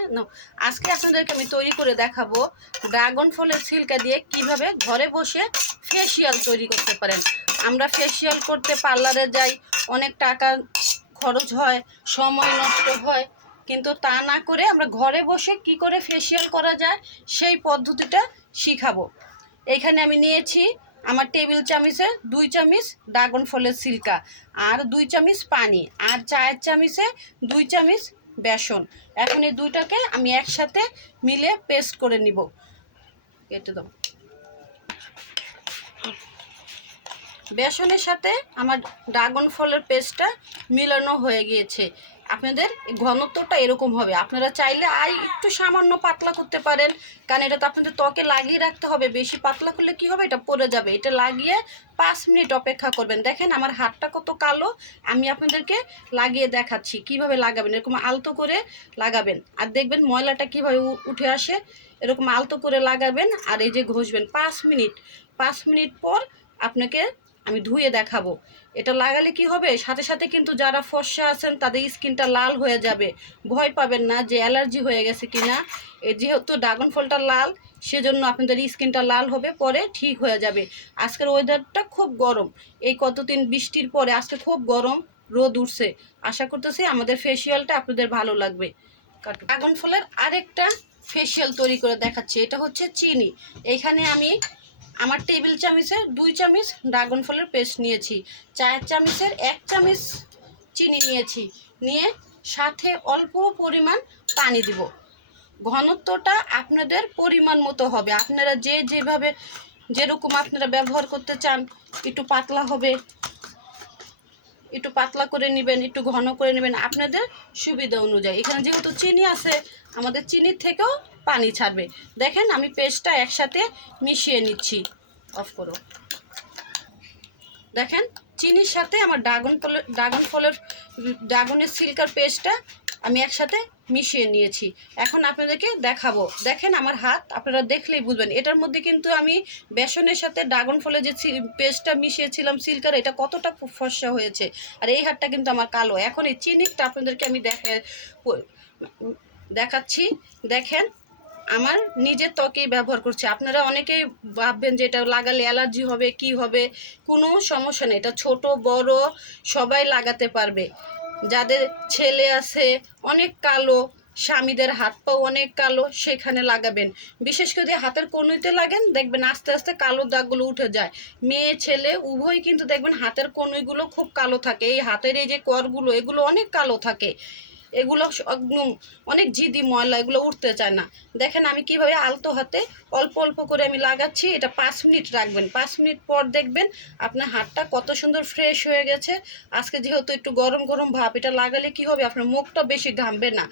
হ্যাঁ না, আজকে আপনাদেরকে আমি তৈরি করে দেখাবো ড্রাগন ফলের ছিলকা দিয়ে কিভাবে ঘরে বসে ফেসিয়াল তৈরি করতে পারেন। আমরা ফেসিয়াল করতে পার্লারে যাই, অনেক টাকা খরচ হয়, সময় নষ্ট হয়, কিন্তু তা না করে আমরা ঘরে বসে কি করে ফেসিয়াল করা যায় সেই পদ্ধতিটা শিখাবো। এইখানে আমি নিয়েছি আমার টেবিল চামচে 2 চামচ ড্রাগন ফলের ছিলকা, আর 2 চামচ পানি, আর 4 চামচে 2 চামচ বেসন। এখন এই দুইটাকে আমি একসাথে মিলে পেস্ট করে নিব। কেটে দাও। বেসনের সাথে আমার ড্রাগন ফলের পেস্টটা মিলানো হয়ে গিয়েছে। আপনাদের ঘনত্বটা এরকম হবে। আপনারা চাইলে একটু সামান্য পাতলা করতে পারেন, কারণ এটা তো আপনাদের ত্বকে লাগিয়ে রাখতে হবে। বেশি পাতলা করলে কি হবে, এটা পড়ে যাবে। এটা লাগিয়ে 5 মিনিট অপেক্ষা করবেন। দেখেন আমার হাতটা কত কালো, আমি আপনাদেরকে লাগিয়ে দেখাচ্ছি কিভাবে লাগাবেন। এরকম আলতো করে লাগাবেন, আর দেখবেন ময়লাটা কিভাবে উঠে আসে। এরকম আলতো করে লাগাবেন, আর এই যে ঘষবেন 5 মিনিট পর আপনাকে আমি ধুয়ে দেখাবো। এটা লাগালে কি হবে, সাথে সাথে কিন্তু যারা ফর্সা আছেন তাদের স্কিনটা লাল হয়ে যাবে। ভয় পাবেন না যে অ্যালার্জি হয়ে গেছে কিনা। যেহেতু ড্রাগন ফলটা লাল, সেজন্য আপনাদের স্কিনটা লাল হবে, পরে ঠিক হয়ে যাবে। আজকের ওয়েদারটা খুব গরম, এই কতদিন বৃষ্টির পরে আজকে খুব গরম রোদ উঠছে। আশা করতেছি আমাদের ফেসিয়ালটা আপনাদের ভালো লাগবে। ড্রাগন ফলের আরেকটা ফেসিয়াল তৈরি করে দেখাচ্ছি। এটা হচ্ছে চিনি। এইখানে আমি আমার টেবিল চামচে 2 চামচ ড্রাগন ফলের পেস্ট নিয়েছি, 4 চামচের 1 চামচ চিনি নিয়েছি, নিয়ে সাথে অল্প পরিমাণ পানি দিব। ঘনত্বটা আপনাদের পরিমাণ মতো হবে। আপনারা যেভাবে যেরকম আপনারা ব্যবহার করতে চান, একটু পাতলা হবে, একটু পাতলা করে নেবেন, একটু ঘন করে নেবেন আপনাদের সুবিধা অনুযায়ী। এখানে যেহেতু চিনি আছে, আমাদের চিনির থেকেও পানি ছাড়বে। দেখেন আমি পেস্টটা একসাথে মিশিয়ে নিচ্ছি। অফ করো। দেখেন চিনির সাথে আমার ড্রাগনের সিল্কার পেস্টটা আমি একসাথে মিশিয়ে নিয়েছি। এখন আপনাদেরকে দেখাবো। দেখেন আমার হাত, আপনারা দেখলেই বুঝবেন। এটার মধ্যে কিন্তু আমি বেসনের সাথে ড্রাগন ফলের যে পেস্টটা মিশিয়েছিলাম সিল্কার, এটা কতটা ফর্সা হয়েছে। আর এই হাতটা কিন্তু আমার কালো। এখন এই চিনিটা আপনাদেরকে আমি দেখাচ্ছি। দেখেন আমার নিজের ত্বকেই ব্যবহার করছি। আপনারা অনেকেই ভাববেন যে এটা লাগালে অ্যালার্জি হবে, কি হবে। কোনো সমস্যা নেই, এটা ছোট বড় সবাই লাগাতে পারবে। যাদের ছেলে আছে অনেক কালো, স্বামীদের হাত পাও অনেক কালো, সেখানে লাগাবেন। বিশেষ করে যদি হাতের কনুইতে লাগেন, দেখবেন আস্তে আস্তে কালো দাগগুলো উঠে যায়। মেয়ে ছেলে উভয়ই কিন্তু দেখবেন হাতের কনুইগুলো খুব কালো থাকে। এই হাতের এই যে করগুলো, এগুলো অনেক কালো থাকে। এগুলো একদম অনেক জিদি ময়লা, এগুলো উঠতে চায় না। দেখেন আমি কিভাবে আলতো হাতে অল্প অল্প করে আমি লাগাচ্ছি। এটা 5 মিনিট রাখবেন। 5 মিনিট পর দেখবেন আপনার হাতটা কত সুন্দর ফ্রেশ হয়ে গেছে। আজকে যেহেতু একটু গরম গরম ভাব, এটা লাগালে কি হবে, আপনার মুখটা বেশি ঘামবে না।